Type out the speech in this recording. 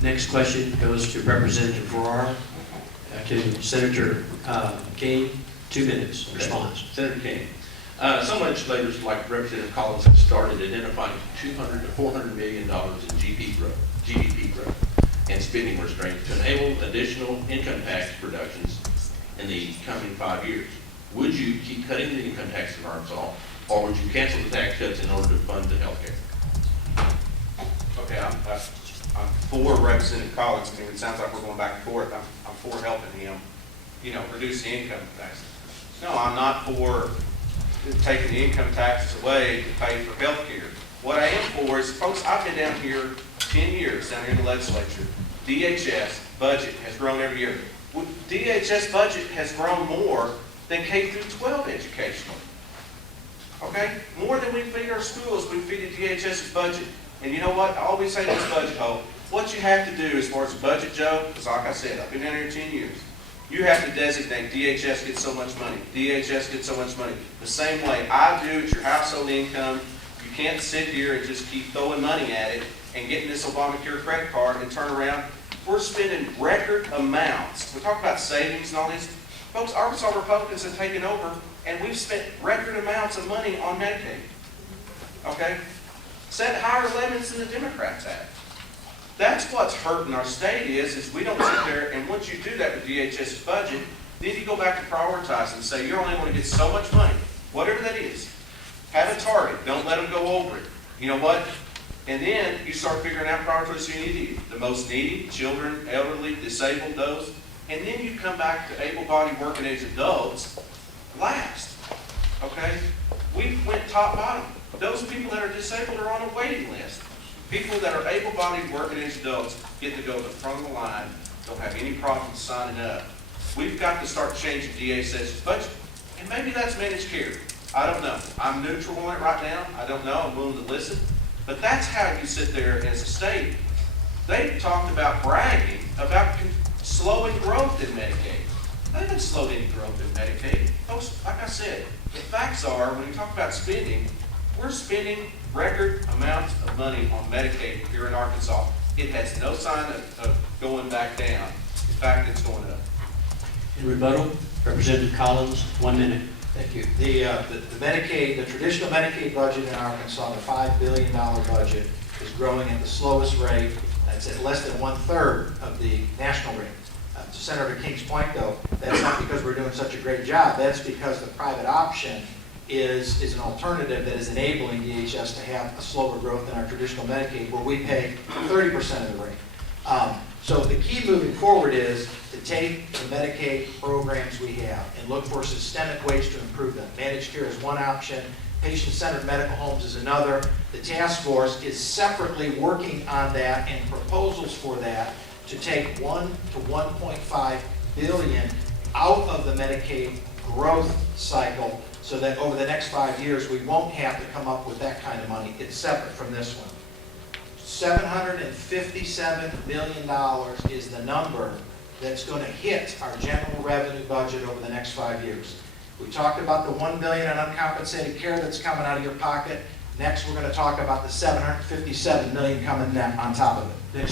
Next question goes to Representative Farrar, to Senator King. 2 minutes response. Senator King. Some legislators, like Representative Collins, have started identifying $200 to $400 million in GDP growth and spending restraints to enable additional income tax reductions in the coming 5 years. Would you keep cutting the income tax in Arkansas, or would you cancel the tax cuts in order to fund the health care? Okay, I'm for Representative Collins. I mean, it sounds like we're going back and forth. I'm for helping him, reduce the income tax. No, I'm not for taking the income taxes away to pay for health care. What I am for is, folks, I've been down here 10 years, down here in the legislature. DHS budget has grown every year. DHS budget has grown more than K through 12 educational. Okay? More than we feed our schools, we feed the DHS's budget. And you know what? I always say this budget hole, what you have to do as far as the budget, Joe, because like I said, I've been down here 10 years. You have to designate DHS gets so much money. DHS gets so much money. The same way I do, it's your household income. You can't sit here and just keep throwing money at it and getting this Obamacare credit card and turn around. We're spending record amounts. We talk about savings and all this. Folks, Arkansas Republicans have taken over and we've spent record amounts of money on Medicaid. Okay? Set higher limits than the Democrats have. That's what's hurting our state is we don't sit there, and once you do that with DHS's budget, then you go back to prioritize and say, you're only going to get so much money, whatever that is. Have a target. Don't let them go over it. You know what? And then you start figuring out priorities you need. The most needy, children, elderly, disabled, those. And then you come back to able-bodied working age adults last. Okay? We went top bottom. Those people that are disabled are on a waiting list. People that are able-bodied working age adults get to go to the front of the line, don't have any problem signing up. We've got to start changing DHS's budget. And maybe that's managed care. I don't know. I'm neutral on it right now. I don't know. I'm willing to listen. But that's how you sit there as a state. They've talked about bragging about slowing growth in Medicaid. They haven't slowed any growth in Medicaid. Folks, like I said, the facts are, when you talk about spending, we're spending record amounts of money on Medicaid here in Arkansas. It has no sign of going back down. In fact, it's going up. In rebuttal, Representative Collins, 1 minute. Thank you. The Medicaid, the traditional Medicaid budget in Arkansas, the $5 billion budget, is growing at the slowest rate. It's at less than 1/3 of the national rate. To Senator King's point, though, that's not because we're doing such a great job. That's because the private option is an alternative that is enabling DHS to have a slower growth than our traditional Medicaid, where we pay 30% of the rate. So the key moving forward is to take the Medicaid programs we have and look for systemic ways to improve them. Managed care is one option. Patient-centered medical homes is another. The task force is separately working on that and proposals for that to take 1 to 1.5 billion out of the Medicaid growth cycle, so that over the next 5 years, we won't have to come up with that kind of money. It's separate from this one. $757 million is the number that's going to hit our general revenue budget over the next 5 years. We talked about the $1 billion in uncompensated care that's coming out of your pocket. Next, we're going to talk about the $757 million coming on top of it.